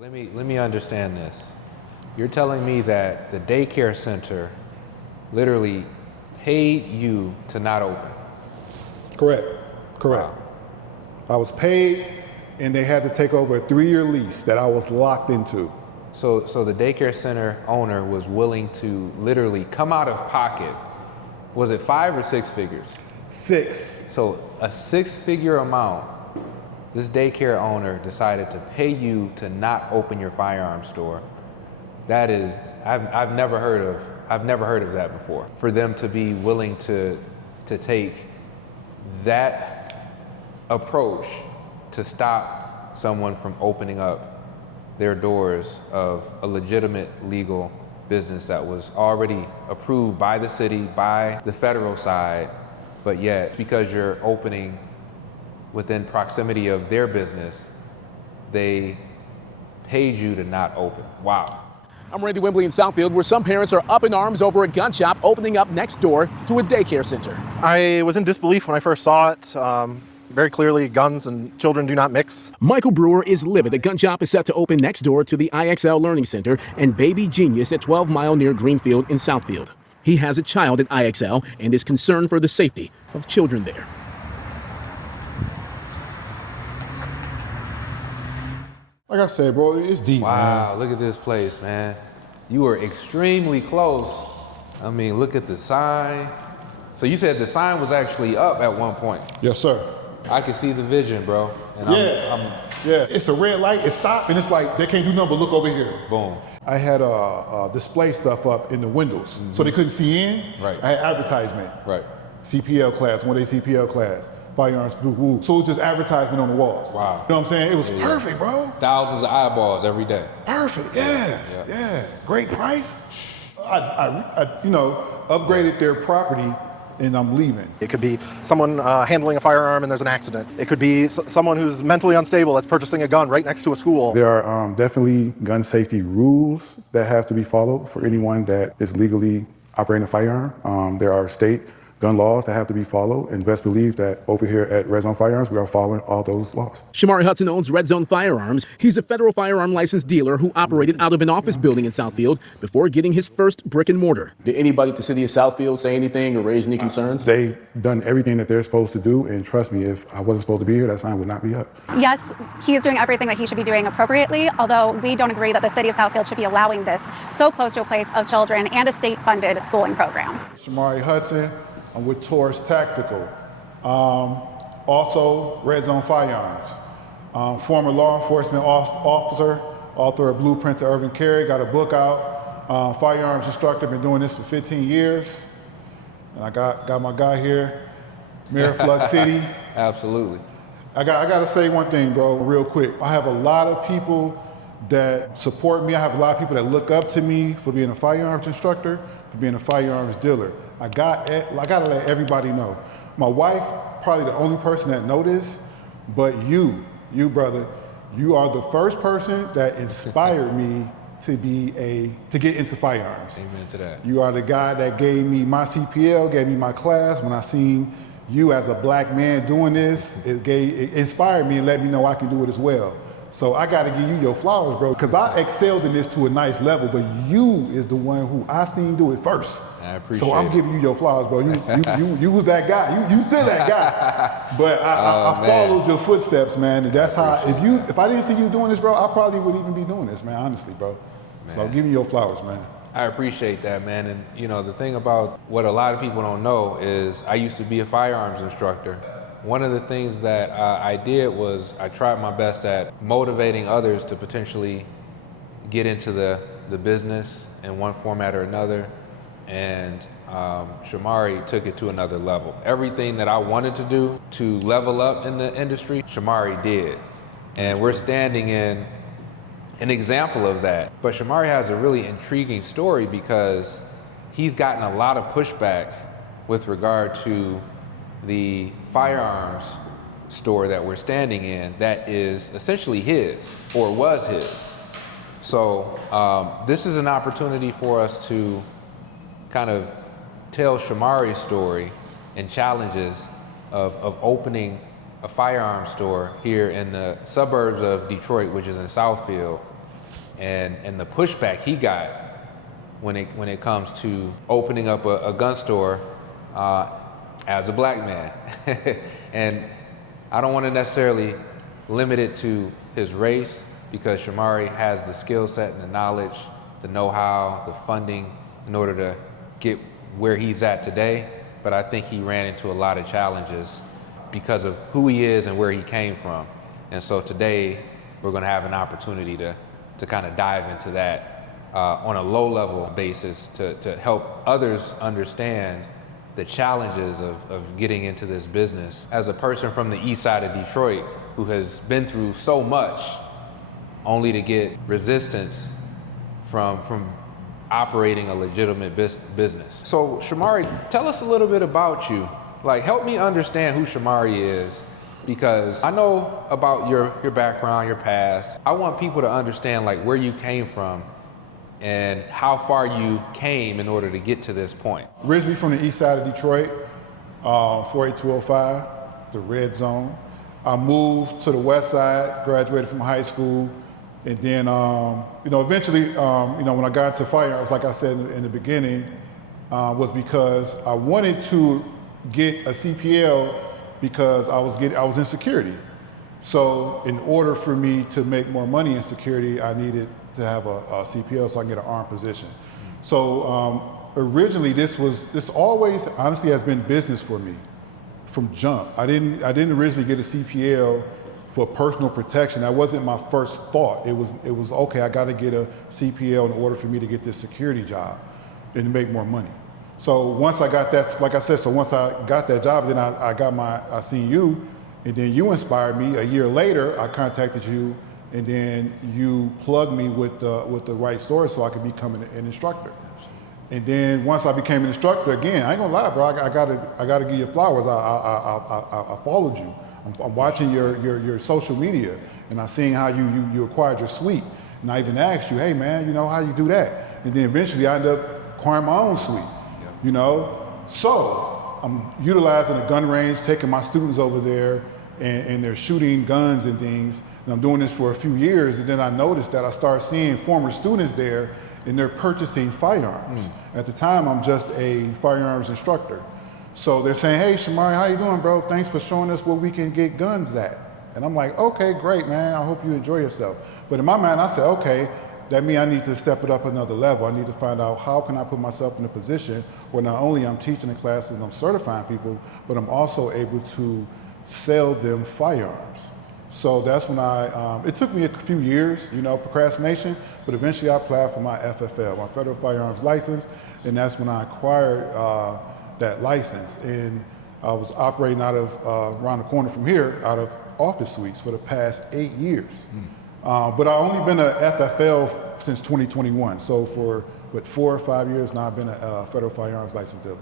Let me understand this. You're telling me that the daycare center literally paid you to not open? Correct. Wow. I was paid, and they had to take over a 3-year lease that I was locked into. So the daycare center owner was willing to literally come out of pocket. Was it 5 or 6 figures? 6. So a 6-figure amount, this daycare owner decided to pay you to not open your firearms store. That is, I've never heard of that before. For them to be willing to take that approach to stop someone from opening up their doors of a legitimate legal business that was already approved by the city, by the federal side, but yet because you're opening within proximity of their business, they paid you to not open. Wow. I'm Randy Wembley in Southfield, where some parents are up in arms over a gun shop opening up next door to a daycare center. I was in disbelief when I first saw it. Very clearly, guns and children do not mix. Michael Brewer is livid. A gun shop is set to open next door to the IXL Learning Center and Baby Genius at 12 Mile near Greenfield in Southfield. He has a child at IXL and is concerned for the safety of children there. Like I said, bro, it's deep, Wow, man. look at this place, man. You were extremely close. I mean, look at the sign. So you said the sign was actually up at one point. Yes, sir. I can see the vision, bro. And Yeah, it's a red light, it stopped, and it's like, they can't do nothing but look over here. Boom. I had display stuff up in the windows, so they couldn't see in. Right. I had advertisement. Right. CPL class, one-day CPL class, firearms, woo. So it was just advertisement on the walls. Wow. You know what I'm saying? It was perfect, bro. Thousands of eyeballs every day. Perfect, yeah. Great price. I upgraded their property, and I'm leaving. It could be someone handling a firearm and there's an accident. It could be someone who's mentally unstable that's purchasing a gun right next to a school. There are definitely gun safety rules that have to be followed for anyone that is legally operating a firearm. There are state gun laws that have to be followed, and best believe that over here at Red Zone Firearms, we are following all those laws. Shomari Hudson owns Red Zone Firearms. He's a federal firearm licensed dealer who operated out of an office building in Southfield before getting his first brick-and-mortar. Did anybody at the city of Southfield say anything or raise any concerns? They've done everything that they're supposed to do, and trust me, if I wasn't supposed to be here, that sign would not be up. Yes, he is doing everything that he should be doing appropriately, although we don't agree that the city of Southfield should be allowing this so close to a place of children and a state-funded schooling program. Shomari Hudson, I'm with Taurus Tactical. Also, Red Zone Firearms. Former law enforcement officer, author of Blueprint to Urban Carry, got a book out. Firearms instructor, been doing this for 15 years. And I got my guy here, Mayor of Flux City. Absolutely. I got to say one thing, bro, real quick. I have a lot of people that support me. I have a lot of people that look up to me for being a firearms instructor, for being a firearms dealer. I gotta let everybody know. My wife, probably the only person that know this, but you brother, you are the first person that inspired me to get into firearms. Amen to that. You are the guy that gave me my CPL, gave me my class. When I seen you as a black man doing this, it inspired me and let me know I can do it as well. So I got to give you your flowers, bro, because I excelled in this to a nice level, but you is the one who I seen do it first. I appreciate it. So I'm giving you your flowers, bro. You was that guy. You still that guy. But I followed your footsteps, man. And that's how, if I didn't see you doing this, bro, I probably wouldn't even be doing this, man, honestly, bro. Man. So give me your flowers, man. I appreciate that, man. And you know, the thing about what a lot of people don't know is I used to be a firearms instructor. One of the things that I did was I tried my best at motivating others to potentially get into the business in one format or another. And Shomari took it to another level. Everything that I wanted to do to level up in the industry, Shomari did. And we're standing in an example of that. But Shomari has a really intriguing story because he's gotten a lot of pushback with regard to the firearms store that we're standing in that is essentially his, or was his. So this is an opportunity for us to kind of tell Shomari's story and challenges of opening a firearms store here in the suburbs of Detroit, which is in Southfield. and the pushback he got when it comes to opening up a gun store as a black man. And I don't want to necessarily limit it to his race, because Shomari has the skill set and the knowledge, the know-how, the funding in order to get where he's at today. But I think he ran into a lot of challenges because of who he is and where he came from. And so today we're going to have an opportunity to kind of dive into that on a low-level basis to help others understand the challenges of getting into this business. As a person from the east side of Detroit who has been through so much only to get resistance from operating a legitimate business. So Shomari, tell us a little bit about you. Like, help me understand who Shomari is, because I know about your background, your past. I want people to understand like where you came from and how far you came in order to get to this point. Originally from the east side of Detroit, 48205, the red zone. I moved to the west side, graduated from high school, and then, eventually, when I got into firearms, like I said in the beginning, was because I wanted to get a CPL because I was in security. So in order for me to make more money in security, I needed to have a CPL so I can get an armed position. So originally, this always honestly has been business for me from jump. I didn't originally get a CPL for personal protection. That wasn't my first thought. It was okay, I gotta get a CPL in order for me to get this security job and to make more money. So once I got that, like I said, once I got that job, then I seen you, and then you inspired me. A year later, I contacted you, and then you plugged me with the right source so I could become an instructor. And then once I became an instructor, again, I ain't gonna lie, bro, I gotta give you flowers. I followed you. I'm watching your social media, and I'm seeing how you acquired your suite. And I even asked you, hey man, how you do that? And then eventually I ended up acquiring my own suite, So I'm utilizing a gun range, taking my students over there, and they're shooting guns and things. And I'm doing this for a few years, and then I noticed that I started seeing former students there, and they're purchasing firearms. At the time, I'm just a firearms instructor. So they're saying, hey, Shomari, how you doing, bro? Thanks for showing us where we can get guns at. And I'm like, okay, great, man. I hope you enjoy yourself. But in my mind, I said, okay, that means I need to step it up another level. I need to find out how can I put myself in a position where not only I'm teaching the classes and I'm certifying people, but I'm also able to sell them firearms. So that's when it took me a few years, procrastination, but eventually I applied for my FFL, my Federal Firearms License, and that's when I acquired that license. And I was operating out of, around the corner from here, out of office suites for the past 8 years. But I've only been a FFL since 2021. So for 4 or 5 years now, I've been a Federal Firearms License dealer.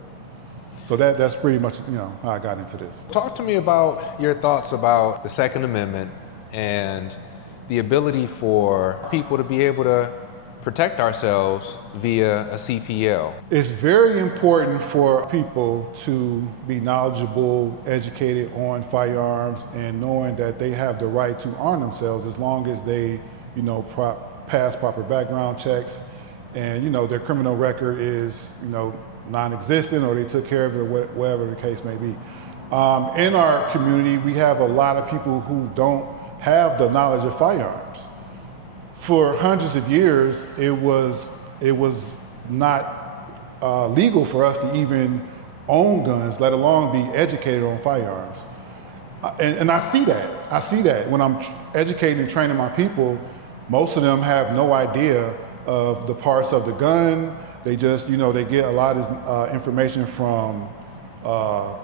So that's pretty much how I got into this. Talk to me about your thoughts about the Second Amendment and the ability for people to be able to protect ourselves via a CPL. It's very important for people to be knowledgeable, educated on firearms, and knowing that they have the right to arm themselves as long as they, pass proper background checks, and their criminal record is, non-existent, or they took care of it, or whatever the case may be. In our community, we have a lot of people who don't have the knowledge of firearms. For hundreds of years, it was not legal for us to even own guns, let alone be educated on firearms. And I see that. I see that when I'm educating and training my people. Most of them have no idea of the parts of the gun. They just, they get a lot of this information from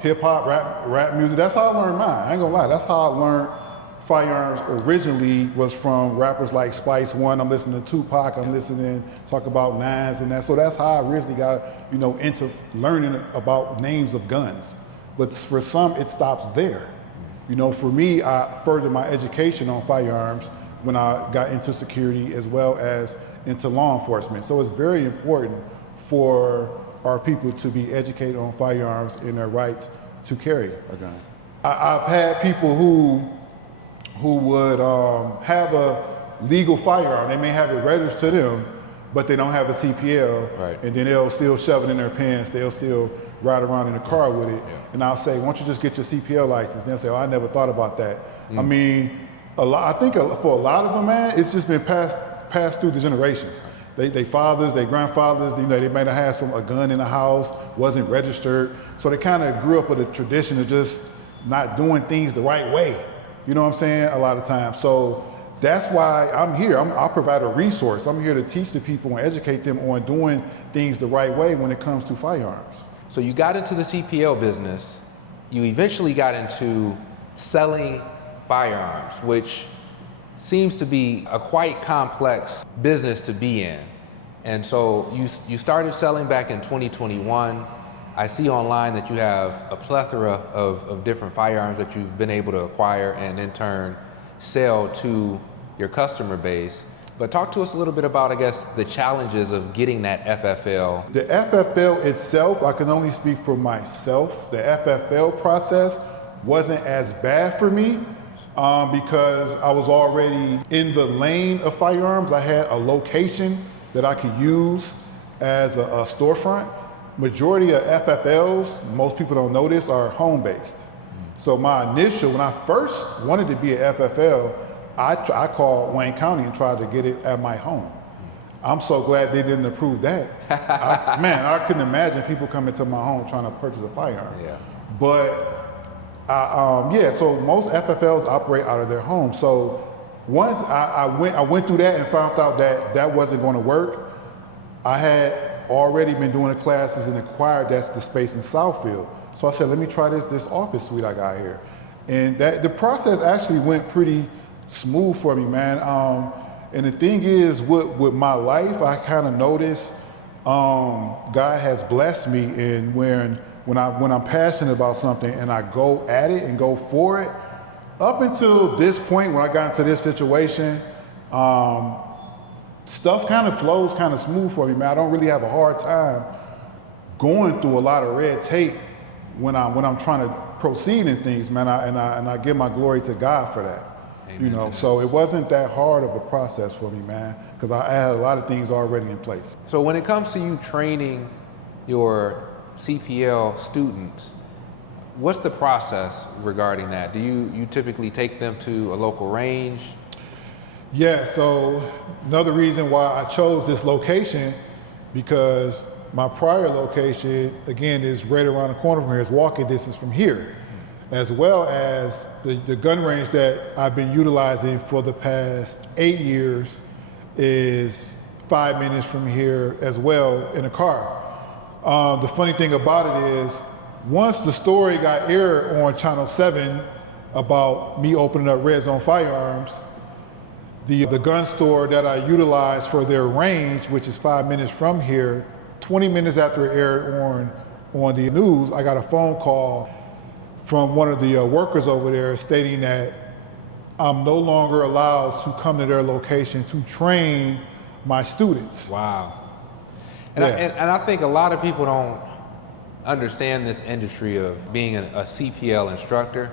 hip hop, rap music. That's how I learned mine. I ain't gonna lie. That's how I learned firearms originally, was from rappers like Spice One. I'm listening to Tupac. I'm listening, talk about nines and that. So that's how I originally got, into learning about names of guns. But for some, it stops there. For me, I furthered my education on firearms when I got into security as well as into law enforcement. So it's very important for our people to be educated on firearms and their rights to carry a gun. I've had people who would have legal firearm. They may have it registered to them, but they don't have a CPL, Right. and then they'll still shove it in their pants. They'll still ride around in the car with it. Yeah. And I'll say, why don't you just get your CPL license? They'll say, oh, I never thought about that. I mean, I think for a lot of them, man, it's just been passed through the generations. They fathers, their grandfathers, they might have had a gun in the house, wasn't registered. So they kind of grew up with a tradition of just not doing things the right way. You know what I'm saying? A lot of times. So that's why I'm here. I'll provide a resource. I'm here to teach the people and educate them on doing things the right way when it comes to firearms. So you got into the CPL business. You eventually got into selling firearms, which seems to be a quite complex business to be in. And so you started selling back in 2021. I see online that you have a plethora of different firearms that you've been able to acquire and in turn sell to your customer base. But talk to us a little bit about, I guess, the challenges of getting that FFL. The FFL itself, I can only speak for myself. The FFL process wasn't as bad for me because I was already in the lane of firearms. I had a location that I could use as a storefront. Majority of FFLs, most people don't know this, are home-based. So my initial, when I first wanted to be an FFL, I called Wayne County and tried to get it at my home. I'm so glad they didn't approve that. I couldn't imagine people coming to my home trying to purchase a firearm. Yeah. But so most FFLs operate out of their home. So once I went through that and found out that wasn't going to work, I had already been doing the classes and acquired the space in Southfield. So I said, let me try this office suite I got here. And the process actually went pretty smooth for me, man. And the thing is, with my life, I kind of noticed God has blessed me in when I'm passionate about something and I go at it and go for it. Up until this point, when I got into this situation, stuff kind of flows kind of smooth for me, man. I don't really have a hard time going through a lot of red tape when I'm trying to proceed in things, man. And I give my glory to God for that. Amen. You know, so it wasn't that hard of a process for me, man, because I had a lot of things already in place. So when it comes to you training your CPL students, what's the process regarding that? Do you typically take them to a local range? Yeah, so another reason why I chose this location, because my prior location, again, is right around the corner from here. It's walking distance from here, as well as the gun range that I've been utilizing for the past 8 years is 5 minutes from here as well in a car. The funny thing about it is, once the story got aired on Channel 7 about me opening up Zone Firearms, the gun store that I utilized for their range, which is 5 minutes from here, 20 minutes after it aired on the news, I got a phone call from one of the workers over there stating that I'm no longer allowed to come to their location to train my students. Wow. And, Yeah. I think a lot of people don't understand this industry of being a CPL instructor.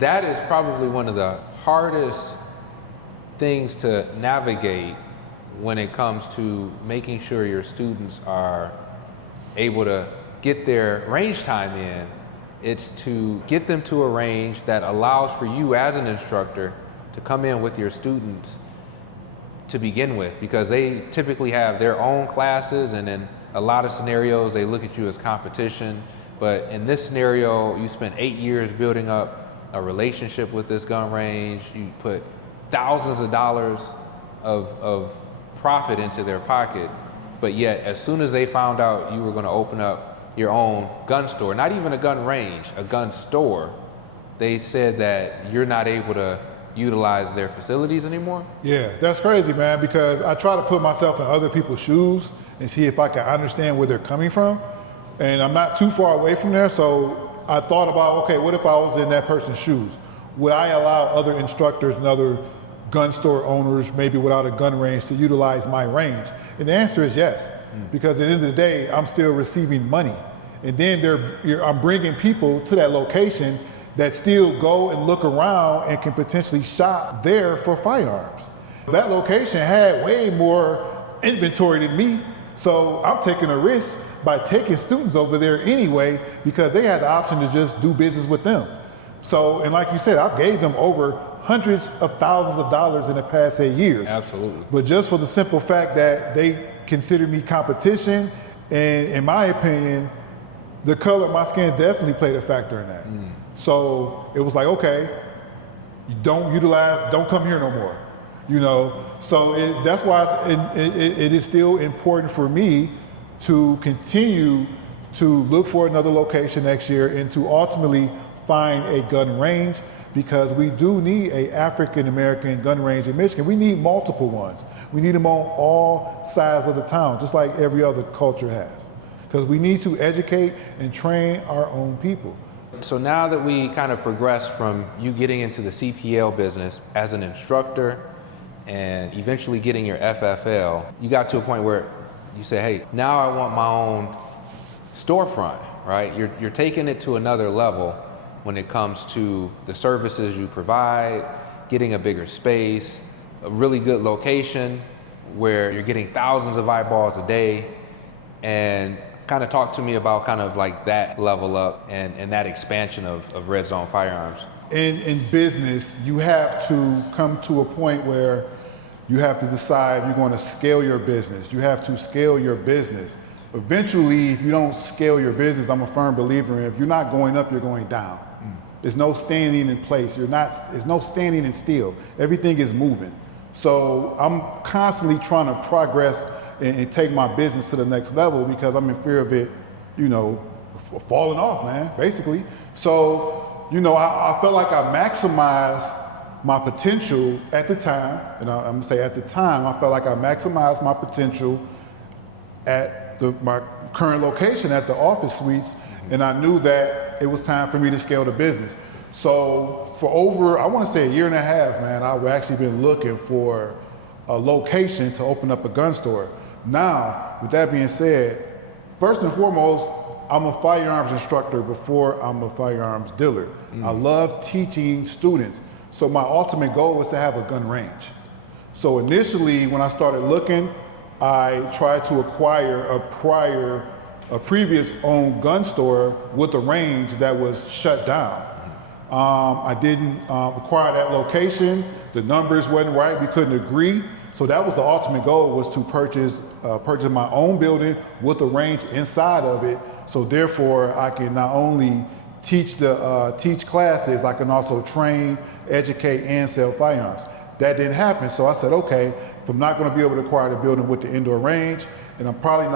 That is probably one of the hardest things to navigate when it comes to making sure your students are able to get their range time in. It's to get them to a range that allows for you as an instructor to come in with your students to begin with, because they typically have their own classes, and in a lot of scenarios they look at you as competition. But in this scenario, you spent 8 years building up a relationship with this gun range. You put thousands of dollars of profit into their pocket, but yet as soon as they found out you were going to open up your own gun store, not even a gun range, a gun store, they said that you're not able to utilize their facilities anymore? Yeah, that's crazy, man, because I try to put myself in other people's shoes and see if I can understand where they're coming from. And I'm not too far away from there, so I thought about, okay, what if I was in that person's shoes? Would I allow other instructors and other gun store owners, maybe without a gun range, to utilize my range? And the answer is yes, because at the end of the day, I'm still receiving money. And then I'm bringing people to that location that still go and look around and can potentially shop there for firearms. That location had way more inventory than me, so I'm taking a risk by taking students over there anyway because they had the option to just do business with them. So, and like you said, I've gave them over hundreds of thousands of dollars in the past 8 years. Absolutely. But just for the simple fact that they consider me competition, and in my opinion, the color of my skin definitely played a factor in that. So it was like, okay, you don't come here no more. So that's why it is still important for me to continue to look for another location next year and to ultimately find a gun range, because we do need a African-American gun range in Michigan. We need multiple ones. We need them on all sides of the town, just like every other culture has, because we need to educate and train our own people. So now that we kind of progressed from you getting into the CPL business as an instructor and eventually getting your FFL, you got to a point where you say, hey, now I want my own storefront, right? You're taking it to another level when it comes to the services you provide, getting a bigger space, a really good location where you're getting thousands of eyeballs a day. And kind of talk to me about kind of like that level up and that expansion of Red Zone Firearms. In business, you have to come to a point where you have to decide if you're going to scale your business. You have to scale your business. Eventually, if you don't scale your business, I'm a firm believer in, if you're not going up, you're going down. There's no standing in place. There's no standing in still. Everything is moving. So I'm constantly trying to progress and take my business to the next level because I'm in fear of it, falling off, man, basically. So, I felt like I maximized my potential at the time, and I'm gonna say at the time, I felt like I maximized my potential at my current location at the office suites, and I knew that it was time for me to scale the business. So for over, I want to say a year and a half, man, I've actually been looking for a location to open up a gun store. Now, with that being said, first and foremost, I'm a firearms instructor before I'm a firearms dealer. I love teaching students. So my ultimate goal was to have a gun range. So initially, when I started looking, I tried to acquire a previous owned gun store with a range that was shut down. I didn't acquire that location. The numbers wasn't right. We couldn't agree. So that was the ultimate goal, was to purchase my own building with a range inside of it. So therefore, I can not only teach classes, I can also train, educate, and sell firearms. That didn't happen. So I said, okay, if I'm not going to be able to acquire the building with the indoor range, and I'm probably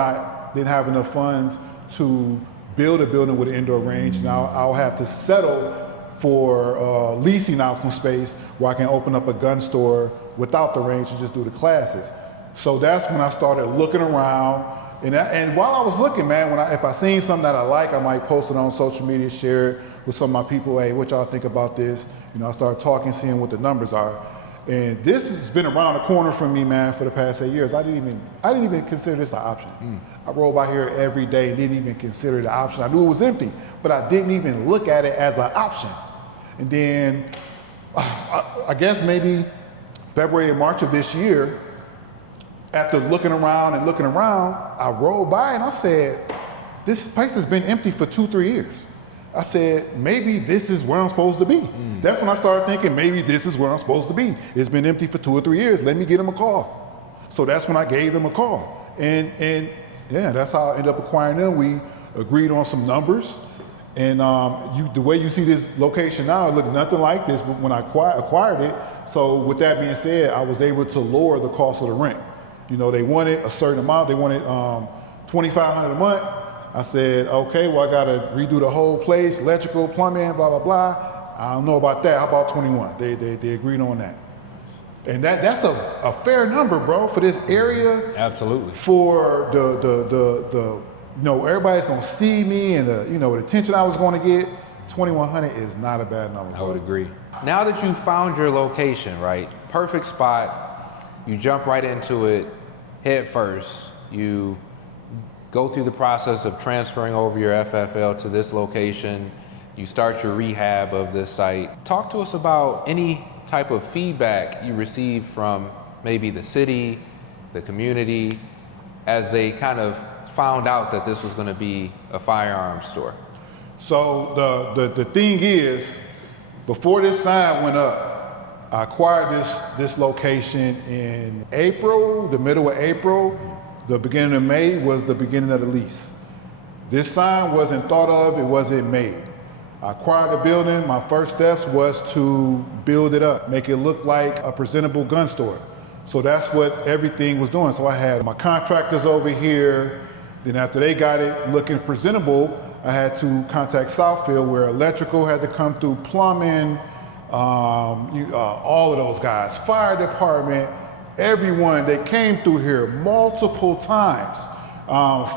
didn't have enough funds to build a building with an indoor range, now I'll have to settle for leasing out some space where I can open up a gun store without the range and just do the classes. So that's when I started looking around. And while I was looking, man, if I seen something that I like, I might post it on social media, share it with some of my people. Hey, what y'all think about this? I started talking, seeing what the numbers are. And this has been around the corner from me, man, for the past 8 years. I didn't even consider this an option. I roll by here every day and didn't even consider it an option. I knew it was empty, but I didn't even look at it as an option. And then, I guess maybe February and March of this year, after looking around, I rolled by and I said, this place has been empty for 2-3 years. I said, maybe this is where I'm supposed to be. That's when I started thinking, maybe this is where I'm supposed to be. It's been empty for 2 or 3 years. Let me get them a call. So that's when I gave them a call. And yeah, that's how I ended up acquiring them. We agreed on some numbers. And the way you see this location now, it looked nothing like this when I acquired it. So with that being said, I was able to lower the cost of the rent. They wanted a certain amount. They wanted $2,500 a month. I said, okay, well, I got to redo the whole place, electrical, plumbing, blah, blah, blah. I don't know about that. How about 21? They agreed on that. And that's a fair number, bro, for this area. Absolutely. For the everybody's going to see me and the attention I was going to get. 2,100 is not a bad number, bro. I would agree. Now that you found your location, right? Perfect spot. You jump right into it head first. You go through the process of transferring over your FFL to this location, you start your rehab of this site. Talk to us about any type of feedback you received from maybe the city, the community, as they kind of found out that this was going to be a firearms store. So the thing is, before this sign went up, I acquired this location in April, the middle of April. The beginning of May was the beginning of the lease. This sign wasn't thought of, it wasn't made. I acquired the building. My first steps was to build it up, make it look like a presentable gun store. So that's what everything was doing. So I had my contractors over here. Then after they got it looking presentable, I had to contact Southfield, where electrical had to come through, plumbing, all of those guys, fire department, everyone. They came through here multiple times.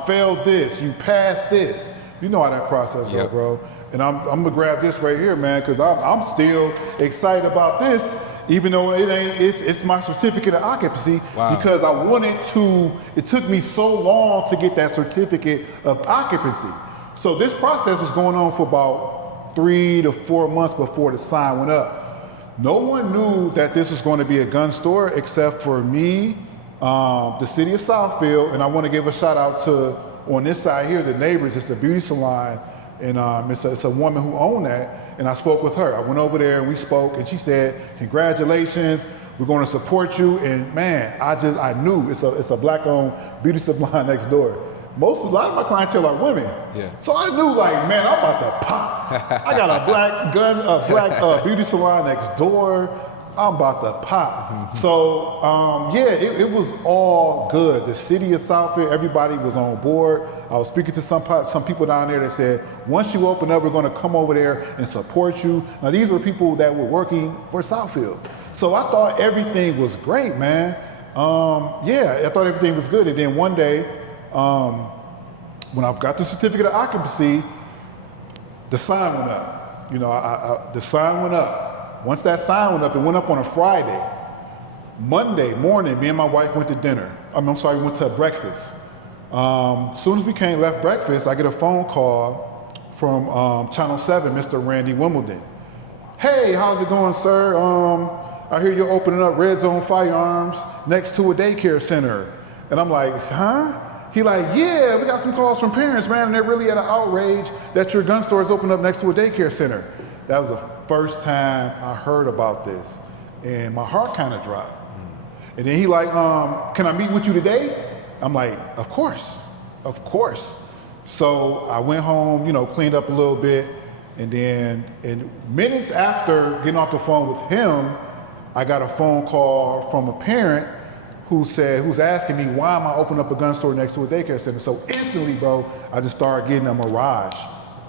Failed this, you passed this. You know how that process goes, bro. And I'm gonna grab this right here, man, because I'm still excited about this, even though it's my certificate of occupancy. Wow. Because I wanted to, it took me so long to get that certificate of occupancy. So this process was going on for about 3 to 4 months before the sign went up. No one knew that this was going to be a gun store except for me, the city of Southfield, and I want to give a shout out to, on this side here, the neighbors. It's a beauty salon, and it's a woman who owned that, and I spoke with her. I went over there and we spoke, and she said, congratulations, we're going to support you. And man, I knew it's a black-owned beauty salon next door. A lot of my clientele are women. Yeah. So I knew, like, man, I'm about to pop. I got a black beauty salon next door. I'm about to pop. Mm-hmm. So it was all good. The city of Southfield, everybody was on board. I was speaking to some people down there that said, once you open up, we're going to come over there and support you. Now, these were people that were working for Southfield. So I thought everything was great, man. I thought everything was good. And then one day, when I got the certificate of occupancy, the sign went up. The sign went up. Once that sign went up, it went up on a Friday. Monday morning, me and my wife went to dinner. We went to breakfast. As soon as we left breakfast, I get a phone call from Channel 7, Mr. Randy Wimbledon. Hey, how's it going, sir? I hear you're opening up Zone Firearms next to a daycare center. And I'm like, huh? He like, yeah, we got some calls from parents, man, and they're really at an outrage that your gun store is opened up next to a daycare center. That was the first time I heard about this, and my heart kind of dropped. And then he like, can I meet with you today? I'm like, of course. So I went home, cleaned up a little bit, and then minutes after getting off the phone with him, I got a phone call from a parent who's asking me, why am I opening up a gun store next to a daycare center? So instantly, bro, I just started getting a mirage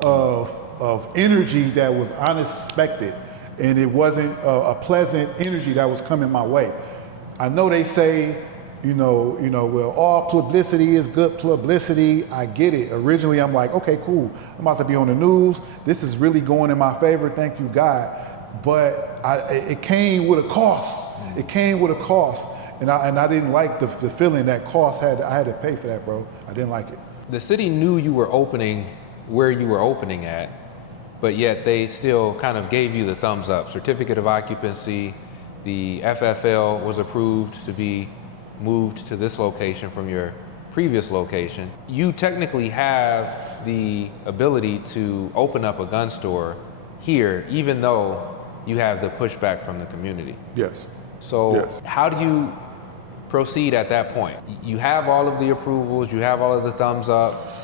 of energy that was unexpected, and it wasn't a pleasant energy that was coming my way. I know they say, well, all publicity is good publicity. I get it. Originally, I'm like, okay, cool. I'm about to be on the news. This is really going in my favor. Thank you, God. But it came with a cost. And I didn't like the feeling that cost I had to pay for that, bro. I didn't like it. The city knew you were opening where you were opening at, but yet they still kind of gave you the thumbs up. Certificate of occupancy, the FFL was approved to be moved to this location from your previous location. You technically have the ability to open up a gun store here, even though you have the pushback from the community. Yes. So yes. How do you proceed at that point? You have all of the approvals, you have all of the thumbs up,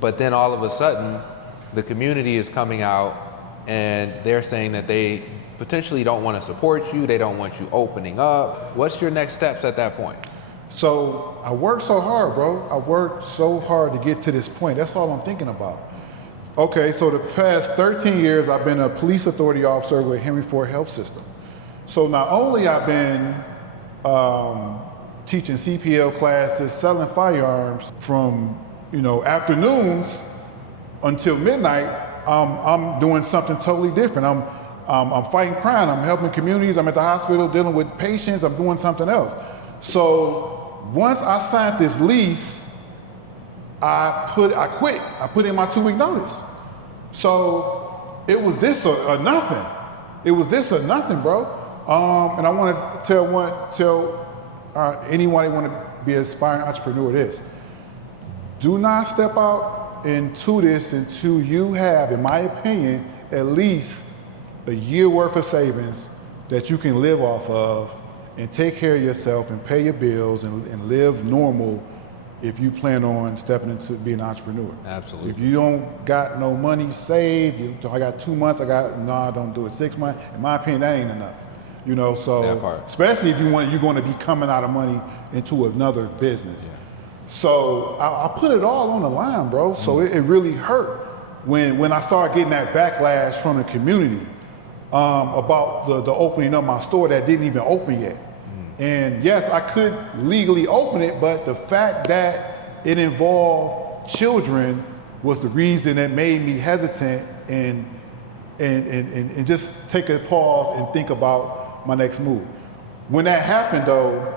but then all of a sudden, the community is coming out and they're saying that they potentially don't want to support you, they don't want you opening up. What's your next steps at that point? So I worked so hard, bro. I worked so hard to get to this point. That's all I'm thinking about. Okay, so the past 13 years, I've been a police authority officer with Henry Ford Health System. So not only I've been teaching CPL classes, selling firearms from afternoons until midnight, I'm doing something totally different. I'm fighting crime, I'm helping communities, I'm at the hospital dealing with patients, I'm doing something else. So once I signed this lease, I quit. I put in my 2-week notice. So it was this or nothing. It was this or nothing, bro. And I want to tell anyone who want to be an aspiring entrepreneur this. Do not step out into this until you have, in my opinion, at least a year worth of savings that you can live off of and take care of yourself and pay your bills and live normal if you plan on stepping into being an entrepreneur. Absolutely. If you don't got no money saved, I got 2 months, I don't do it 6 months. In my opinion, that ain't enough. You know, so especially if you're going to be coming out of money into another business. Yeah. So I put it all on the line, bro. So it really hurt when I started getting that backlash from the community about the opening of my store that didn't even open yet. And yes, I could legally open it, but the fact that it involved children was the reason that made me hesitant and just take a pause and think about my next move. When that happened though,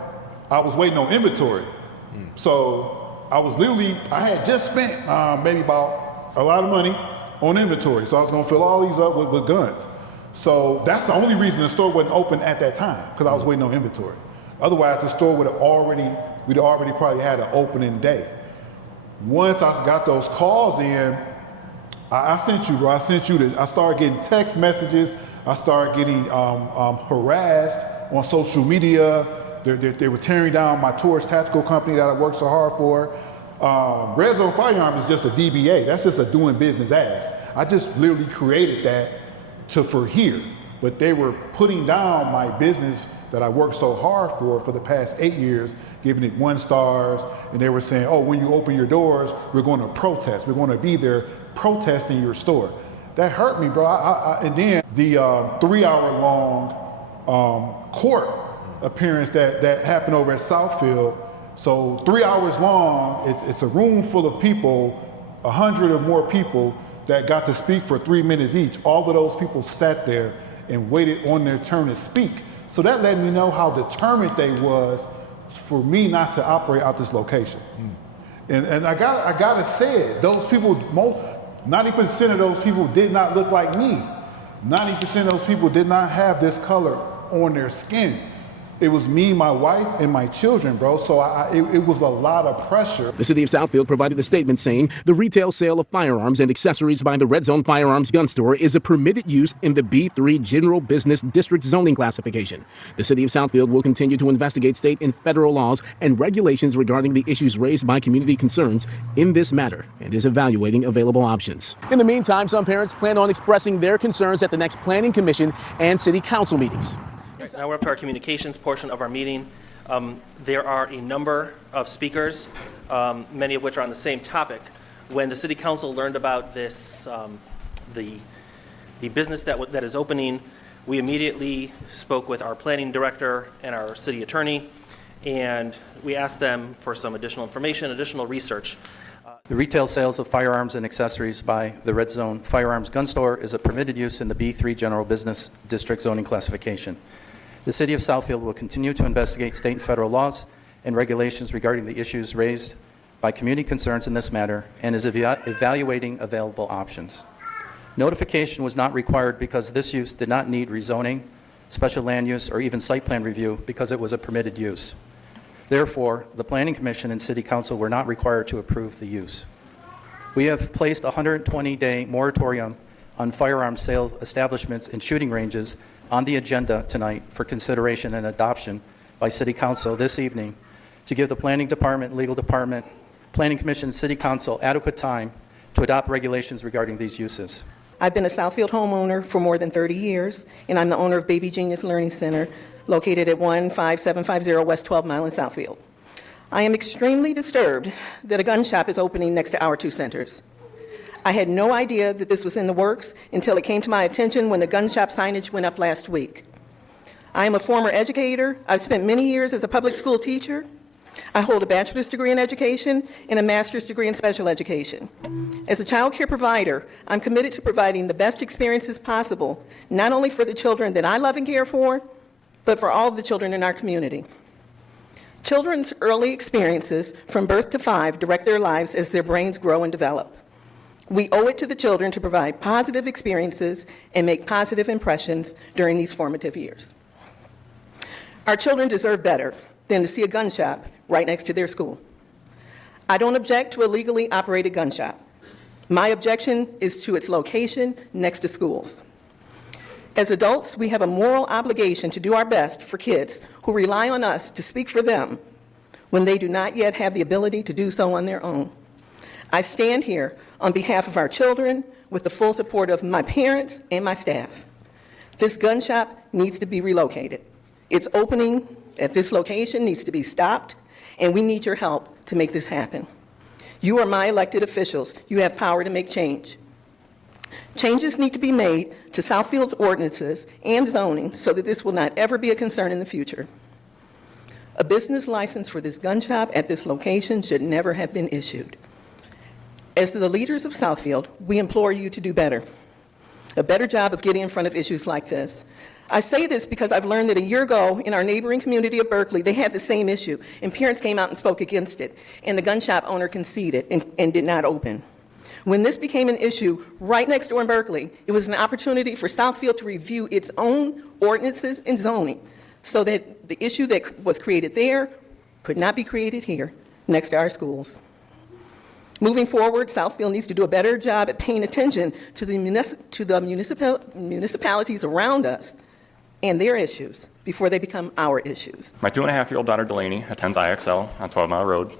I was waiting on inventory. So I had just spent maybe about a lot of money on inventory. So I was gonna fill all these up with guns. So that's the only reason the store wasn't open at that time, because I was waiting on inventory. Otherwise, the store we'd already probably had an opening day. Once I got those calls in, I sent you, bro. I started getting text messages. I started getting harassed on social media. They were tearing down my Taurus tactical company that I worked so hard for. Zone Firearms is just a DBA. That's just a doing business as. I just literally created that for here. But they were putting down my business that I worked so hard for the past 8 years, giving it 1 stars, and they were saying, oh, when you open your doors, we're going to protest. We're going to be there protesting your store. That hurt me, bro. And then the 3-hour-long court appearance that happened over at Southfield. So 3 hours long, it's a room full of people, 100 or more people that got to speak for 3 minutes each. All of those people sat there and waited on their turn to speak. So that let me know how determined they was for me not to operate out this location. And I gotta say it, those people, 90% of those people did not look like me. 90% of those people did not have this color on their skin. It was me, my wife, and my children, bro. So it was a lot of pressure. The city of Southfield provided a statement saying the retail sale of firearms and accessories by the Red Zone Firearms gun store is a permitted use in the B3 General Business District zoning classification. The city of Southfield will continue to investigate state and federal laws and regulations regarding the issues raised by community concerns in this matter and is evaluating available options. In the meantime, some parents plan on expressing their concerns at the next Planning Commission and City Council meetings. Right, now we're up to our communications portion of our meeting. There are a number of speakers, many of which are on the same topic. When the City Council learned about this, the business that is opening, we immediately spoke with our planning director and our city attorney, and we asked them for some additional information, additional research. The retail sales of firearms and accessories by the Red Zone Firearms gun store is a permitted use in the B3 General Business District zoning classification. The City of Southfield will continue to investigate state and federal laws and regulations regarding the issues raised by community concerns in this matter and is evaluating available options. Notification was not required because this use did not need rezoning, special land use, or even site plan review because it was a permitted use. Therefore, the Planning Commission and City Council were not required to approve the use. We have placed a 120-day moratorium on firearm sale establishments and shooting ranges on the agenda tonight for consideration and adoption by City Council this evening to give the Planning Department, Legal Department, Planning Commission, and City Council adequate time to adopt regulations regarding these uses. I've been a Southfield homeowner for more than 30 years, and I'm the owner of Baby Genius Learning Center, located at 15750 West 12 Mile in Southfield. I am extremely disturbed that a gun shop is opening next to our 2 centers. I had no idea that this was in the works until it came to my attention when the gun shop signage went up last week. I am a former educator. I've spent many years as a public school teacher. I hold a bachelor's degree in education and a master's degree in special education. As a child care provider, I'm committed to providing the best experiences possible, not only for the children that I love and care for, but for all of the children in our community. Children's early experiences from birth to 5 direct their lives as their brains grow and develop. We owe it to the children to provide positive experiences and make positive impressions during these formative years. Our children deserve better than to see a gun shop right next to their school. I don't object to a legally operated gun shop. My objection is to its location next to schools. As adults, we have a moral obligation to do our best for kids who rely on us to speak for them when they do not yet have the ability to do so on their own. I stand here on behalf of our children with the full support of my parents and my staff. This gun shop needs to be relocated. Its opening at this location needs to be stopped, and we need your help to make this happen. You are my elected officials. You have power to make change. Changes need to be made to Southfield's ordinances and zoning so that this will not ever be a concern in the future. A business license for this gun shop at this location should never have been issued. As the leaders of Southfield, we implore you to do better, a better job of getting in front of issues like this. I say this because I've learned that a year ago in our neighboring community of Berkeley, they had the same issue, and parents came out and spoke against it, and the gun shop owner conceded and did not open. When this became an issue right next door in Berkeley, it was an opportunity for Southfield to review its own ordinances and zoning so that the issue that was created there could not be created here next to our schools. Moving forward, Southfield needs to do a better job at paying attention to the municipalities around us and their issues before they become our issues. My 2.5-year-old daughter Delaney attends IXL on 12 Mile Road.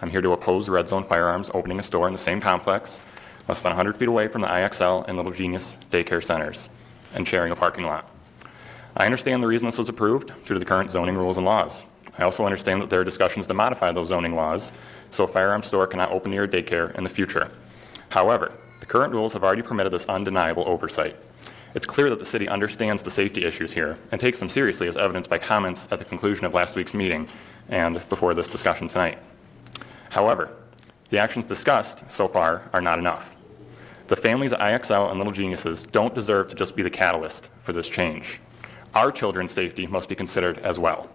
I'm here to oppose Red Zone Firearms opening a store in the same complex, less than 100 feet away from the IXL and Little Genius daycare centers, and sharing a parking lot. I understand the reason this was approved due to the current zoning rules and laws. I also understand that there are discussions to modify those zoning laws so a firearms store cannot open near a daycare in the future. However, the current rules have already permitted this undeniable oversight. It's clear that the city understands the safety issues here and takes them seriously, as evidenced by comments at the conclusion of last week's meeting and before this discussion tonight. However, the actions discussed so far are not enough. The families at IXL and Little Geniuses don't deserve to just be the catalyst for this change. Our children's safety must be considered as well.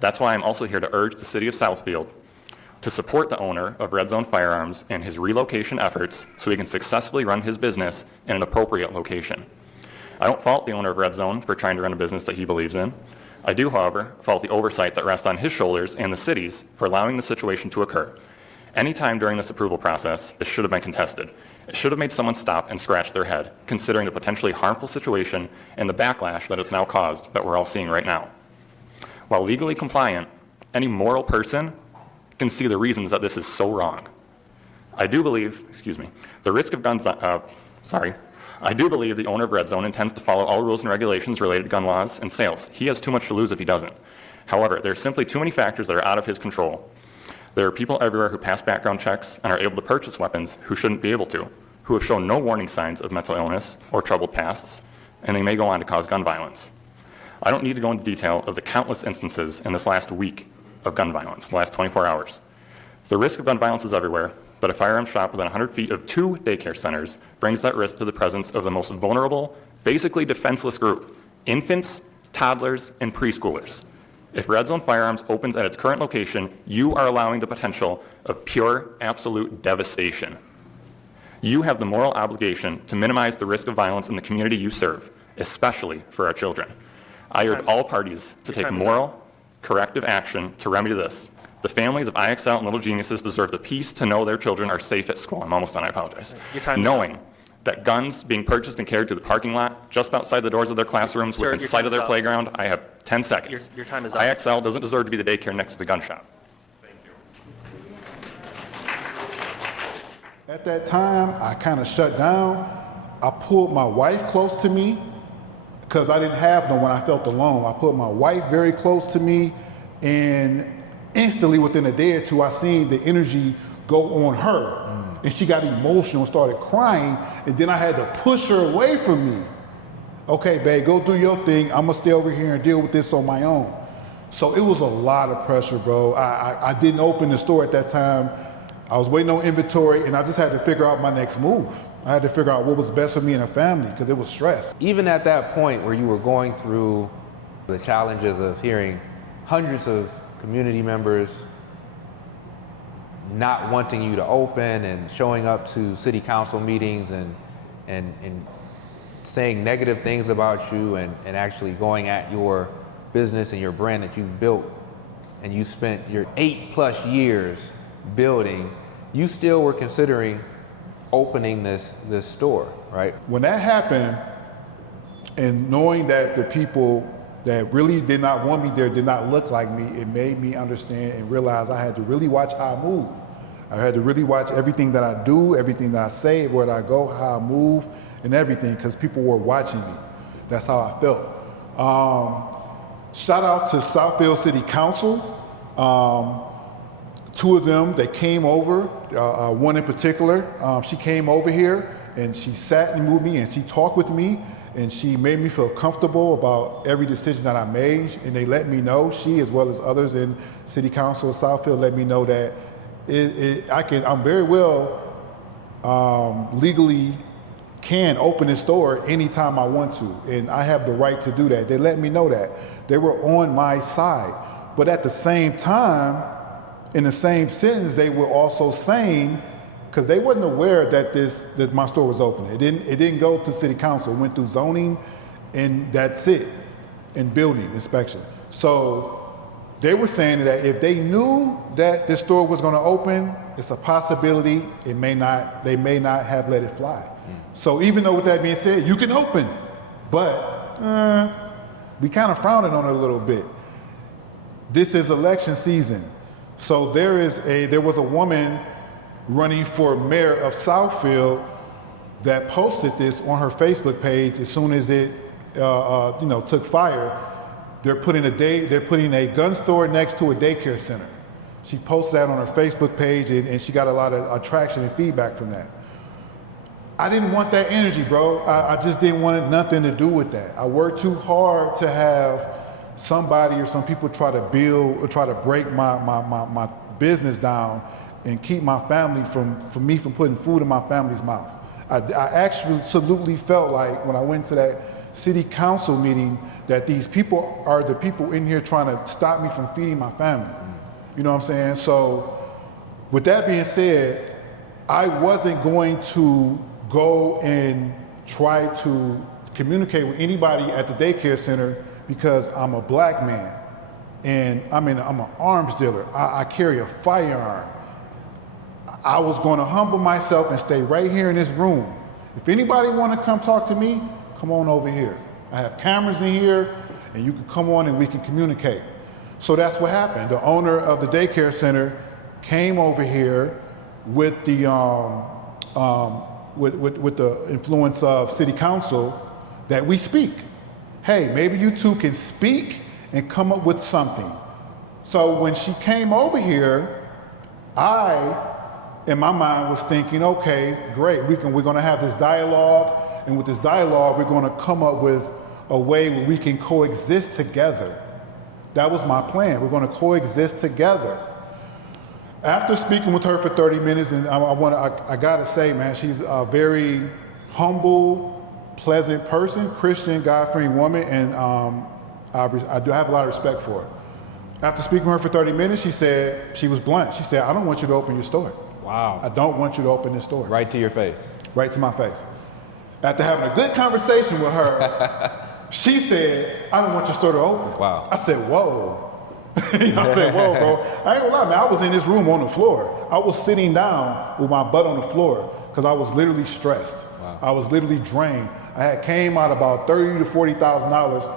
That's why I'm also here to urge the city of Southfield to support the owner of Red Zone Firearms in his relocation efforts so he can successfully run his business in an appropriate location. I don't fault the owner of Red Zone for trying to run a business that he believes in. I do, however, fault the oversight that rests on his shoulders and the city's for allowing the situation to occur. Any time during this approval process, this should have been contested. It should have made someone stop and scratch their head, considering the potentially harmful situation and the backlash that it's now caused that we're all seeing right now. While legally compliant, any moral person can see the reasons that this is so wrong. I do believe, the risk of guns, I do believe the owner of Red Zone intends to follow all rules and regulations related to gun laws and sales. He has too much to lose if he doesn't. However, there are simply too many factors that are out of his control. There are people everywhere who pass background checks and are able to purchase weapons who shouldn't be able to, who have shown no warning signs of mental illness or troubled pasts, and they may go on to cause gun violence. I don't need to go into detail of the countless instances in this last week of gun violence, the last 24 hours. The risk of gun violence is everywhere, but a firearms shop within 100 feet of 2 daycare centers brings that risk to the presence of the most vulnerable, basically defenseless group: infants, toddlers, and preschoolers. If Red Zone Firearms opens at its current location, you are allowing the potential of pure, absolute devastation. You have the moral obligation to minimize the risk of violence in the community you serve, especially for our children. I urge all parties to take moral, corrective action to remedy this. The families of IXL and Little Geniuses deserve the peace to know their children are safe at school. I'm almost done, I apologize. Knowing that guns being purchased and carried to the parking lot just outside the doors of their classrooms within sight of their playground, I have 10 seconds. Your time is up. IXL doesn't deserve to be the daycare next to the gun shop. Thank you. At that time, I kind of shut down. I pulled my wife close to me because I didn't have no one. I felt alone. I put my wife very close to me, and instantly within a day or two, I seen the energy go on her. And she got emotional and started crying, and then I had to push her away from me. Okay, babe, go do your thing. I'm gonna stay over here and deal with this on my own. So it was a lot of pressure, bro. I didn't open the store at that time. I was waiting on inventory, and I just had to figure out my next move. I had to figure out what was best for me and the family, because it was stress. Even at that point where you were going through the challenges of hearing hundreds of community members not wanting you to open and showing up to city council meetings and saying negative things about you and actually going at your business and your brand that you've built and you spent your 8+ years building, you still were considering opening this store, right? When that happened, and knowing that the people that really did not want me there did not look like me, it made me understand and realize I had to really watch how I move. I had to really watch everything that I do, everything that I say, where I go, how I move, and everything, because people were watching me. That's how I felt. Shout out to Southfield City Council. 2 of them, they came over, one in particular, she came over here and she sat and moved me and she talked with me and she made me feel comfortable about every decision that I made, and they let me know, she as well as others in City Council of Southfield let me know that I'm very well legally can open this store anytime I want to, and I have the right to do that. They let me know that. They were on my side. But at the same time, in the same sentence, they were also saying, because they wasn't aware that my store was open. It didn't go to city council. It went through zoning, and that's it, and building inspection. So they were saying that if they knew that this store was going to open, it's a possibility they may not have let it fly. So even though with that being said, you can open, but we kind of frowned on it a little bit. This is election season. So there was a woman running for mayor of Southfield that posted this on her Facebook page as soon as it took fire. They're putting a gun store next to a daycare center. She posted that on her Facebook page, and she got a lot of attraction and feedback from that. I didn't want that energy, bro. I just didn't want nothing to do with that. I worked too hard to have somebody or some people try to build or try to break my business down and keep my family from putting food in my family's mouth. I absolutely felt like when I went to that city council meeting that these people are the people in here trying to stop me from feeding my family. You know what I'm saying? So with that being said, I wasn't going to go and try to communicate with anybody at the daycare center because I'm a black man and I'm an arms dealer. I carry a firearm. I was going to humble myself and stay right here in this room. If anybody want to come talk to me, come on over here. I have cameras in here and you can come on and we can communicate. So that's what happened. The owner of the daycare center came over here with the with the influence of city council that we speak. Hey, maybe you two can speak and come up with something. So when she came over here, in my mind was thinking, okay, great, we're gonna have this dialogue, and with this dialogue, we're gonna come up with a way where we can coexist together. That was my plan. We're gonna coexist together. After speaking with her for 30 minutes, and I gotta say, man, she's a very humble, pleasant person, Christian, God-fearing woman, and I do have a lot of respect for her. After speaking with her for 30 minutes, she was blunt. She said, I don't want you to open your store. Wow. I don't want you to open this store. Right to your face. Right to my face. After having a good conversation with her, she said, I don't want your store to open. Wow. I said, whoa. I said, whoa, bro. I ain't gonna lie, man. I was in this room on the floor. I was sitting down with my butt on the floor because I was literally stressed. Wow. I was literally drained. I had came out about $30,000 to $40,000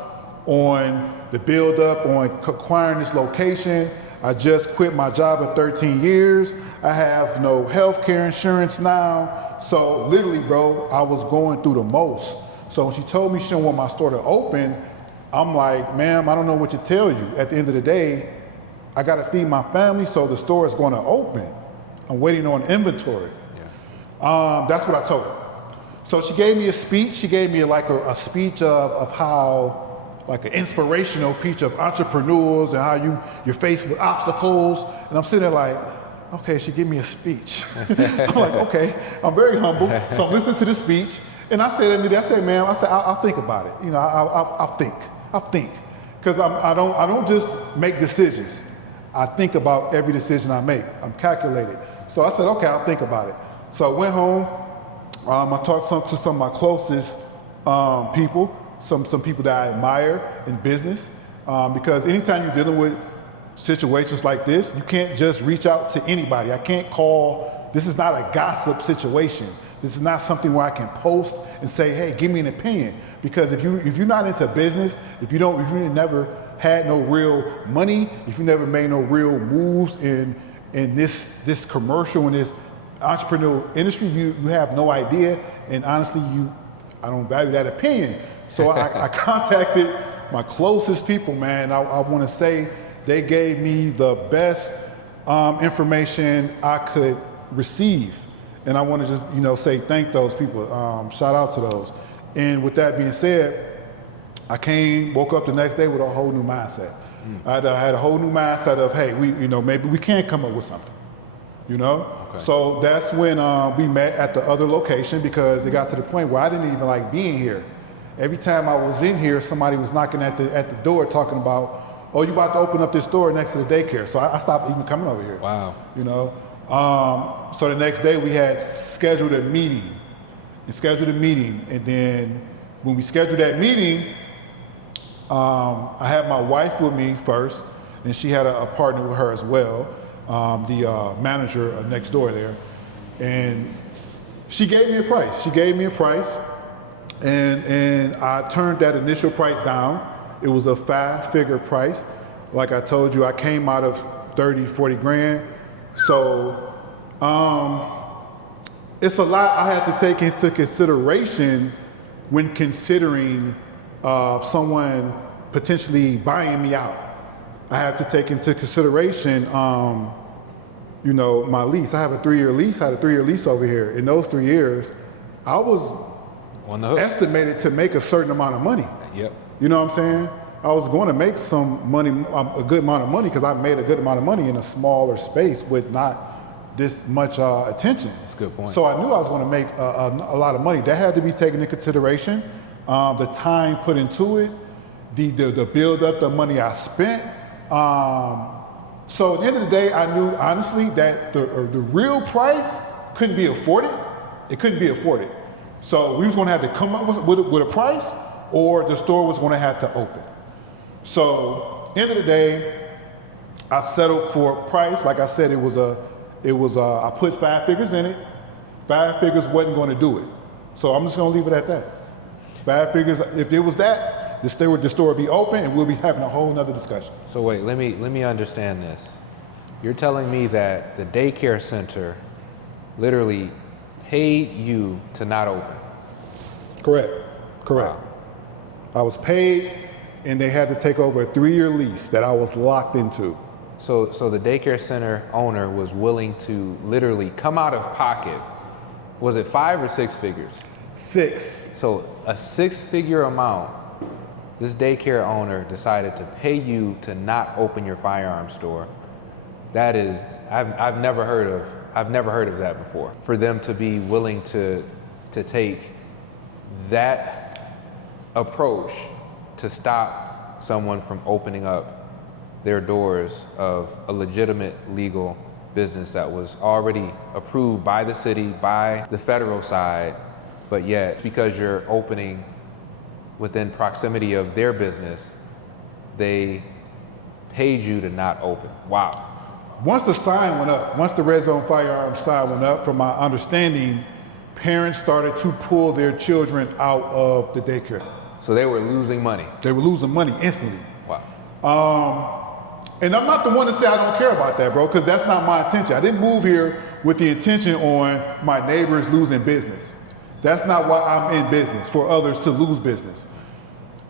on the build up, on acquiring this location. I just quit my job of 13 years. I have no health care insurance now. So literally, bro, I was going through the most. So when she told me she didn't want my store to open, I'm like, ma'am, I don't know what to tell you. At the end of the day, I gotta feed my family, so the store is gonna open. I'm waiting on inventory. Yeah. That's what I told her. So she gave me a speech. She gave me a speech of how, like an inspirational speech of entrepreneurs and how you're faced with obstacles. And I'm sitting there like, okay, she gave me a speech. I'm like, okay, I'm very humble. So I'm listening to the speech. And I said, ma'am, I'll think about it. You know, I'll think. Because I don't just make decisions. I think about every decision I make. I'm calculated. So I said, okay, I'll think about it. So I went home. I talked to some of my closest people, some people that I admire in business, because anytime you're dealing with situations like this, you can't just reach out to anybody. I can't call. This is not a gossip situation. This is not something where I can post and say, hey, give me an opinion. Because if you're not into business, if you never had no real money, if you never made no real moves in this commercial, in this entrepreneurial industry, you have no idea. And honestly, I don't value that opinion. So I contacted my closest people, man. I want to say they gave me the best information I could receive. And I want to just, say thank those people. Shout out to those. And with that being said, I woke up the next day with a whole new mindset. I had a whole new mindset of, hey, maybe we can come up with something, Okay. So that's when we met at the other location, because it got to the point where I didn't even like being here. Every time I was in here, somebody was knocking at the door talking about, oh, you about to open up this store next to the daycare. So I stopped even coming over here. Wow. So the next day we had scheduled a meeting. And then when we scheduled that meeting, I had my wife with me first, and she had a partner with her as well, the manager next door there. And she gave me a price. And I turned that initial price down. It was a 5-figure price. Like I told you, I came out of 30, 40 grand. So it's a lot I had to take into consideration when considering someone potentially buying me out. I have to take into consideration, my lease. I have a 3-year lease. I had a 3-year lease over here. In those 3 years, I was estimated to make a certain amount of money. Yep. You know what I'm saying? I was going to make some money, a good amount of money, because I made a good amount of money in a smaller space with not this much attention. That's a good point. So I knew I was going to make a lot of money. That had to be taken into consideration. The time put into it, the build up, the money I spent. So at the end of the day, I knew honestly that the real price couldn't be afforded. It couldn't be afforded. So we was going to have to come up with a price, or the store was going to have to open. So end of the day, I settled for a price. Like I said, I put 5 figures in it. 5 figures wasn't going to do it. So I'm just going to leave it at that. 5 figures, if it was that, the store would be open and we'll be having a whole nother discussion. So wait, let me understand this. You're telling me that the daycare center literally paid you to not open? Correct. Wow. I was paid, and they had to take over a 3-year lease that I was locked into. So the daycare center owner was willing to literally come out of pocket. Was it 5 or 6 figures? 6. So a 6-figure amount, this daycare owner decided to pay you to not open your firearms store. That is, I've never heard of that before. For them to be willing to take that approach to stop someone from opening up their doors of a legitimate legal business that was already approved by the city, by the federal side, but yet because you're opening within proximity of their business, they paid you to not open. Wow. Once the sign went up, once the Red Zone Firearms sign went up, from my understanding, parents started to pull their children out of the daycare. So they were losing money. They were losing money instantly. Wow. And I'm not the one to say I don't care about that, bro, because that's not my intention. I didn't move here with the intention on my neighbors losing business. That's not why I'm in business, for others to lose business.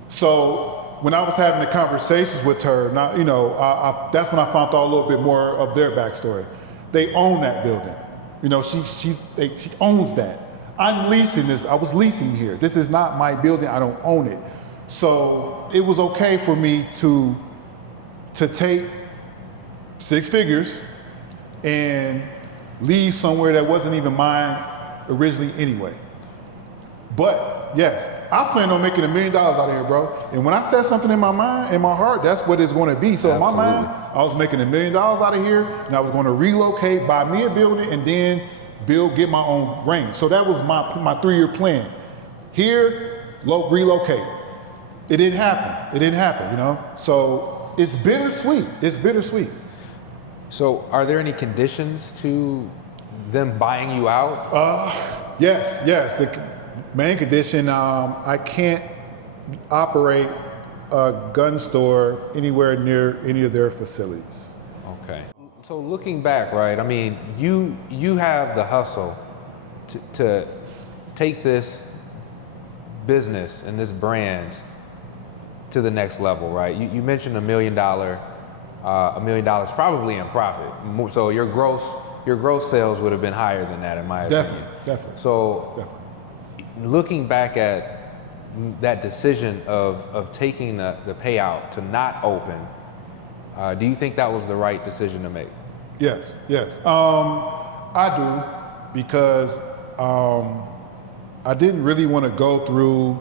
So when I was having the conversations with her, now, that's when I found out a little bit more of their backstory. They own that building. She owns that. I'm leasing this. I was leasing here. This is not my building. I don't own it. So it was okay for me to take 6 figures and leave somewhere that wasn't even mine originally anyway. But yes, I plan on making $1 million out of here, bro. And when I set something in my mind, in my heart, that's what it's going to be. So in my mind, I was making $1 million out of here, and I was going to relocate, buy me a building, and then get my own range. So that was my 3-year plan. Here, relocate. It didn't happen. It didn't happen, you know? So it's bittersweet. It's bittersweet. So are there any conditions to them buying you out? Yes. The main condition, I can't operate a gun store anywhere near any of their facilities. Okay. So looking back, right, I mean, you have the hustle to take this business and this brand to the next level, right? You mentioned $1 million probably in profit. So your gross sales would have been higher than that, in my opinion. Definitely. So looking back at that decision of taking the payout to not open, do you think that was the right decision to make? Yes. I do, because I didn't really want to go through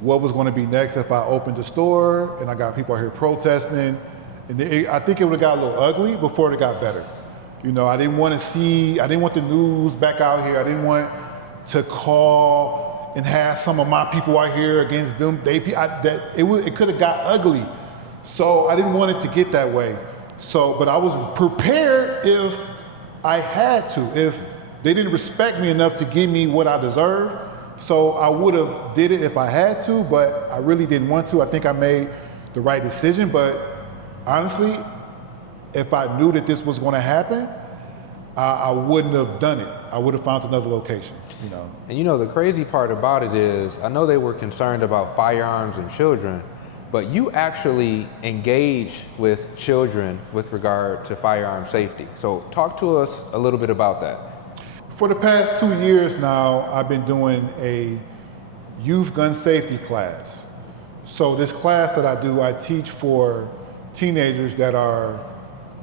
what was going to be next if I opened the store and I got people out here protesting. And I think it would have got a little ugly before it got better. You know, I didn't want the news back out here. I didn't want to call and have some of my people out here against them. It could have got ugly. So I didn't want it to get that way. But I was prepared if I had to. If they didn't respect me enough to give me what I deserved, so I would have did it if I had to, but I really didn't want to. I think I made the right decision, but honestly, if I knew that this was going to happen, I wouldn't have done it. I would have found another location, you know. And you know, the crazy part about it is, I know they were concerned about firearms and children, but you actually engage with children with regard to firearm safety. So talk to us a little bit about that. For the past 2 years now, I've been doing a youth gun safety class. So this class that I do, I teach for teenagers that are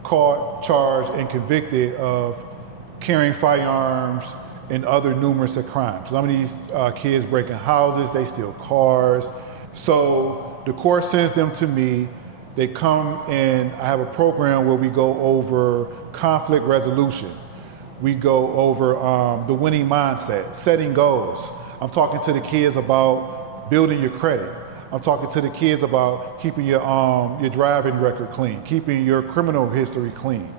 caught, charged, and convicted of carrying firearms and other numerous crimes. Some of these kids breaking houses, they steal cars. So the course sends them to me. They come and I have a program where we go over conflict resolution. We go over the winning mindset, setting goals. I'm talking to the kids about building your credit. I'm talking to the kids about keeping your driving record clean, keeping your criminal history clean.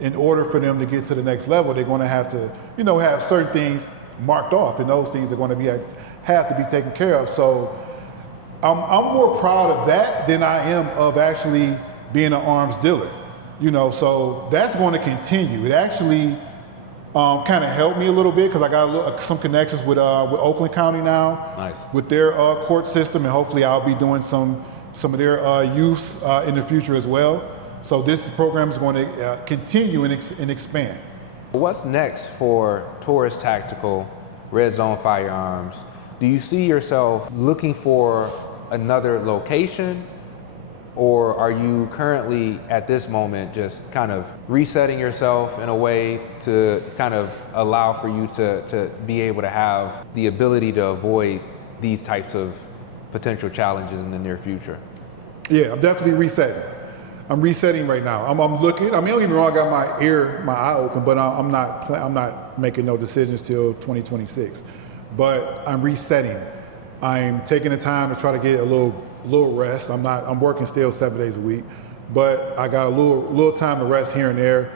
In order for them to get to the next level, they're going to have to, you know, have certain things marked off, and those things are going to have to be taken care of. So I'm more proud of that than I am of actually being an arms dealer. You know, so that's going to continue. It actually kind of helped me a little bit because I got some connections with Oakland County now. Nice. With their court system, and hopefully I'll be doing some of their youths in the future as well. So this program is going to continue and expand. What's next for Taurus Tactical, Red Zone Firearms? Do you see yourself looking for another location, or are you currently at this moment just kind of resetting yourself in a way to kind of allow for you to be able to have the ability to avoid these types of potential challenges in the near future? Yeah, I'm definitely resetting. I'm resetting right now. I'm looking. I mean, don't get me wrong, I got my eye open, but I'm not making no decisions till 2026. But I'm resetting. I'm taking the time to try to get a little rest. I'm working still 7 days a week, but I got a little time to rest here and there.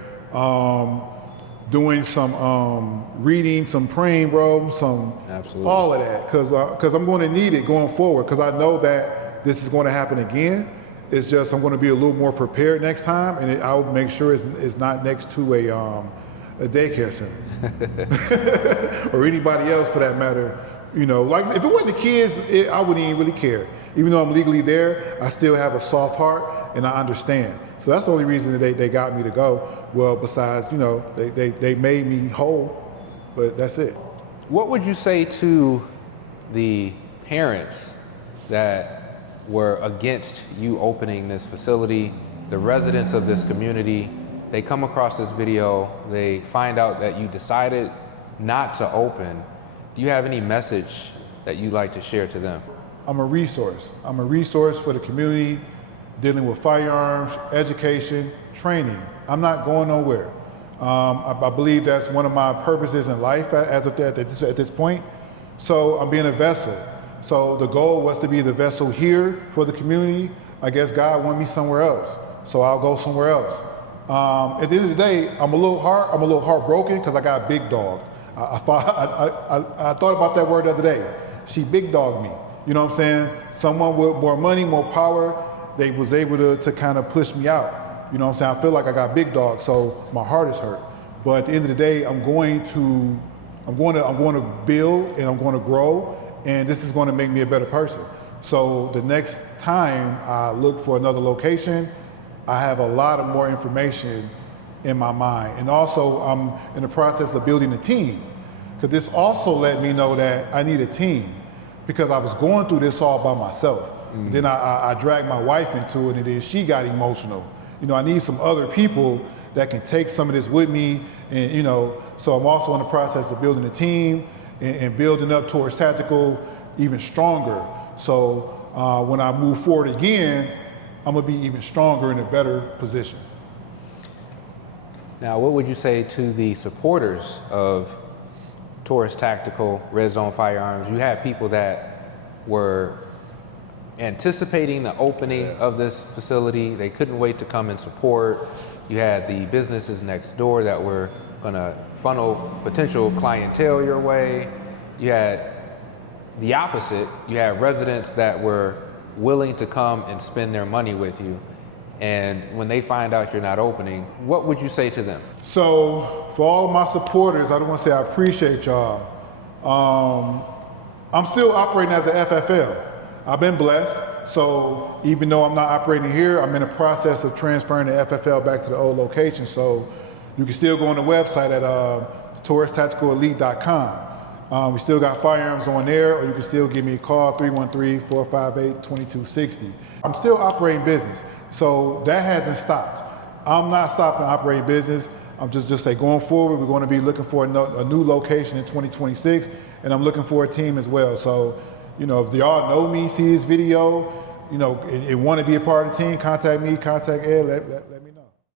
Doing some reading, some praying, bro, Absolutely. All of that, because I'm going to need it going forward, because I know that this is going to happen again. It's just I'm going to be a little more prepared next time, and I'll make sure it's not next to a daycare center or anybody else for that matter. You know, like if it wasn't the kids, I wouldn't even really care. Even though I'm legally there, I still have a soft heart and I understand. So that's the only reason that they got me to go. Well, besides, you know, they made me whole, but that's it. What would you say to the parents that were against you opening this facility, the residents of this community? They come across this video, they find out that you decided not to open. Do you have any message that you'd like to share to them? I'm a resource. I'm a resource for the community dealing with firearms, education, training. I'm not going nowhere. I believe that's one of my purposes in life at this point. So I'm being a vessel. So the goal was to be the vessel here for the community. I guess God wanted me somewhere else, so I'll go somewhere else. At the end of the day, I'm a little heartbroken because I got big dogged. I thought about that word the other day. She big dogged me. You know what I'm saying? Someone with more money, more power, they was able to kind of push me out. You know what I'm saying? I feel like I got big dogged, so my heart is hurt. But at the end of the day, I'm going to build and I'm going to grow, and this is going to make me a better person. So the next time I look for another location, I have a lot of more information in my mind. And also I'm in the process of building a team, because this also let me know that I need a team, because I was going through this all by myself. And then I dragged my wife into it, and then she got emotional. You know, I need some other people that can take some of this with me, and you know, so I'm also in the process of building a team and building up towards tactical even stronger. So when I move forward again, I'm gonna be even stronger in a better position. Now, what would you say to the supporters of Taurus Tactical, Red Zone Firearms? You had people that were anticipating the opening of this facility. They couldn't wait to come and support. You had the businesses next door that were gonna funnel potential clientele your way. You had the opposite. You had residents that were willing to come and spend their money with you. And when they find out you're not opening, what would you say to them? So for all my supporters, I don't want to say I appreciate y'all. I'm still operating as an FFL. I've been blessed. So even though I'm not operating here, I'm in the process of transferring the FFL back to the old location. So you can still go on the website at taurustacticalelite.com. We still got firearms on there, or you can still give me a call, 313-458-2260. I'm still operating business, so that hasn't stopped. I'm not stopping operating business. I'm just say going forward, we're going to be looking for a new location in 2026, and I'm looking for a team as well. So, you know, if y'all know me, see this video, you know, and want to be a part of the team, contact me, contact Ed, let me